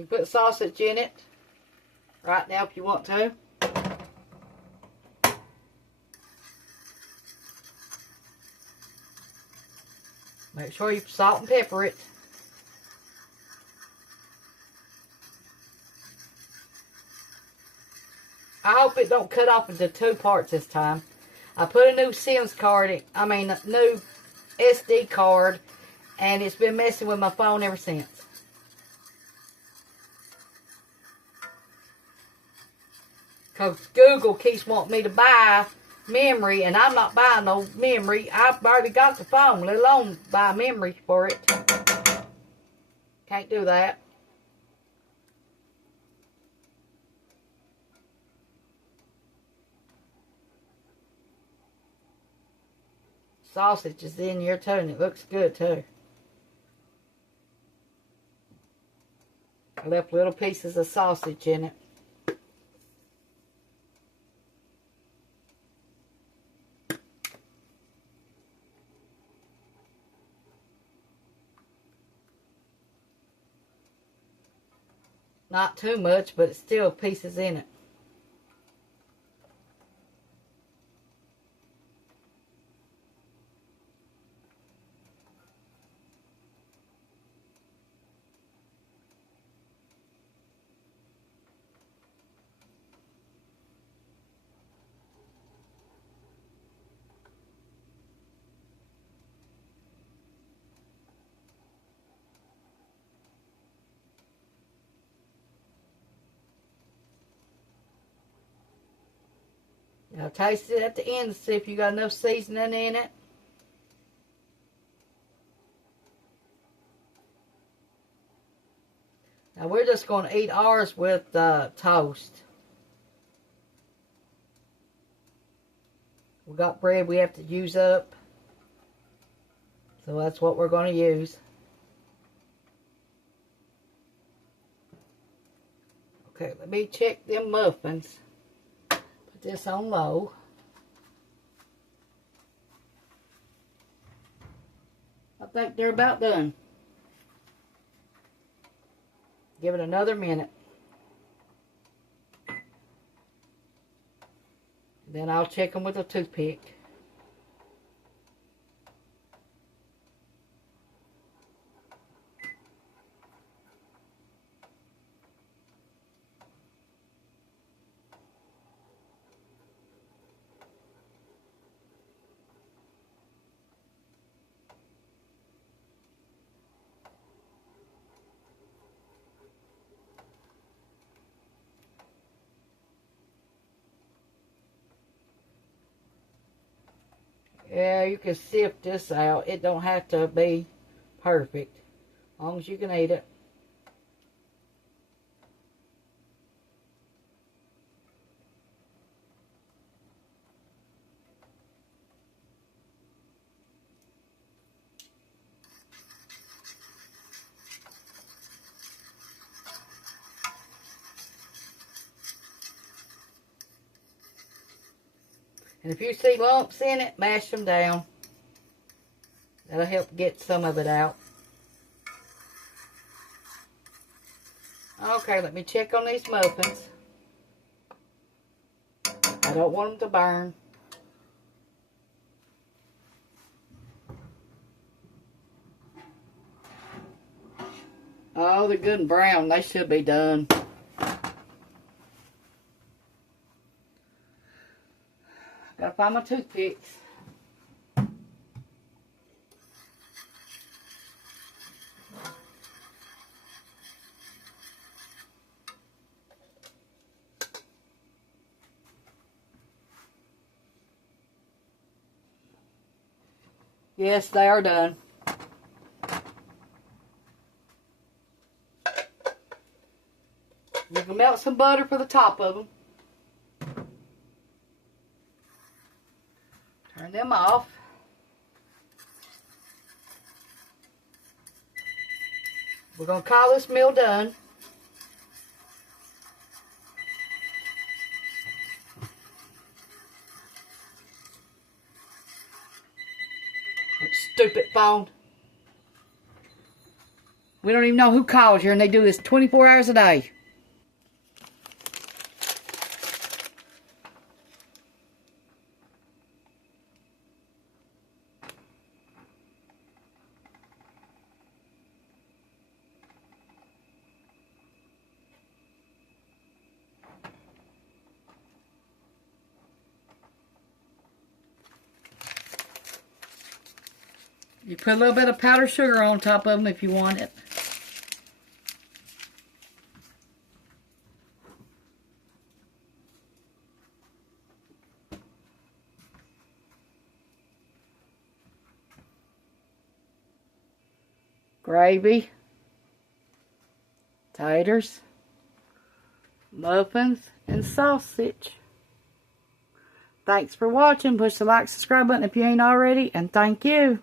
You can put sausage in it right now if you want to. Make sure you salt and pepper it. I hope it don't cut off into 2 parts this time. I put a new SIMS card, a new SD card, and it's been messing with my phone ever since. Because Google keeps wanting me to buy memory, and I'm not buying no memory. I've already got the phone, let alone buy memory for it. Can't do that. Sausage is in here too, and it looks good too. I left little pieces of sausage in it. Not too much, but it's still pieces in it. Now taste it at the end to see if you got enough seasoning in it. Now we're just going to eat ours with toast. We got bread we have to use up. So that's what we're going to use. Okay, let me check them muffins. Put this on low. I think they're about done. Give it another minute. Then I'll check them with a toothpick. Yeah, you can sift this out. It don't have to be perfect. As long as you can eat it. And if you see lumps in it, mash them down. That'll help get some of it out. Okay, let me check on these muffins. I don't want them to burn. Oh, they're good and brown. They should be done. Gotta find my toothpicks. Yes, they are done. You can melt some butter for the top of them. Turn them off. We're going to call this meal done. Stupid phone. We don't even know who calls here, and they do this 24 hours a day. You put a little bit of powdered sugar on top of them if you want it. Gravy, taters, muffins, and sausage. Thanks for watching. Push the like, subscribe button if you ain't already, and thank you.